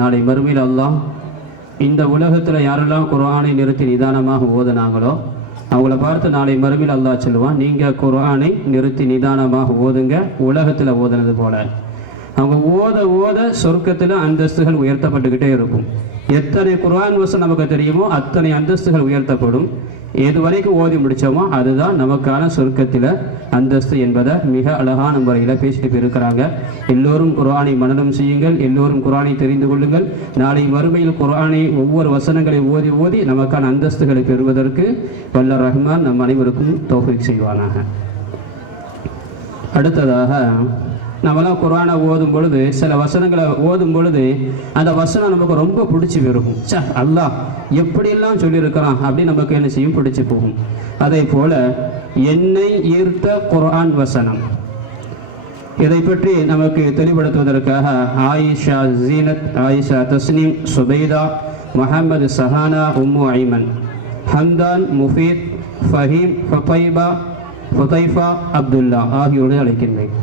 நாளை மறுமையில் அல்லாஹ் இந்த உலகத்தில் யாரெல்லாம் குர்ஆனை நிறுத்தி நிதானமாக ஓதுனாங்களோ அவங்கள பார்த்து நாளை மறுமையில் அல்லாஹ் சொல்லுவான், நீங்கள் குர்ஆனை நிறுத்தி நிதானமாக ஓதுங்க உலகத்தில் ஓதுனது போல. அவங்க ஓத ஓத சொர்க்கத்தில் அந்தஸ்துகள் உயர்த்தப்பட்டுக்கிட்டே இருக்கும். எத்தனை குர்ஆன் வசனம் நமக்கு தெரியுமோ அத்தனை அந்தஸ்துகள் உயர்த்தப்படும். எது வரைக்கும் ஓதி முடித்தோமோ அதுதான் நமக்கான சொர்க்கத்தில் அந்தஸ்து என்பதை மிக அழகான முறையில் பேசிட்டு இருக்கிறாங்க. எல்லோரும் குர்ஆனை மனனம் செய்யுங்கள், எல்லோரும் குர்ஆனை தெரிந்து கொள்ளுங்கள். நாளை மறுமையில் குர்ஆனை ஒவ்வொரு வசனங்களை ஓதி ஓதி நமக்கான அந்தஸ்துகளை பெறுவதற்கு வல்ல ரஹ்மான் நம் அனைவருக்கும் தௌஃபீக் செய்வானாக. அடுத்ததாக நம்மளாம் குர்ஆனை ஓதும் பொழுது சில வசனங்களை ஓதும் பொழுது அந்த வசனம் நமக்கு ரொம்ப பிடிச்சி போயிருக்கும். அல்லாஹ் எப்படியெல்லாம் சொல்லியிருக்கிறான் அப்படின்னு நமக்கு என்ன செய்யும், பிடிச்சி போகும். அதே போல என்னை ஈர்த்த குர்ஆன் வசனம், இதை பற்றி நமக்கு தெளிவுபடுத்துவதற்காக ஆயிஷா ஜீனத், ஆயிஷா தஸ்னீம், சுபைதா, முஹம்மது சஹானா, உம்மு ஐமன், ஹம்தான், முஃபீத், ஃபஹீம், ஃபதைபா, ஃபதைஃபா, அப்துல்லா ஆகியோரை அழைக்கின்றேன்.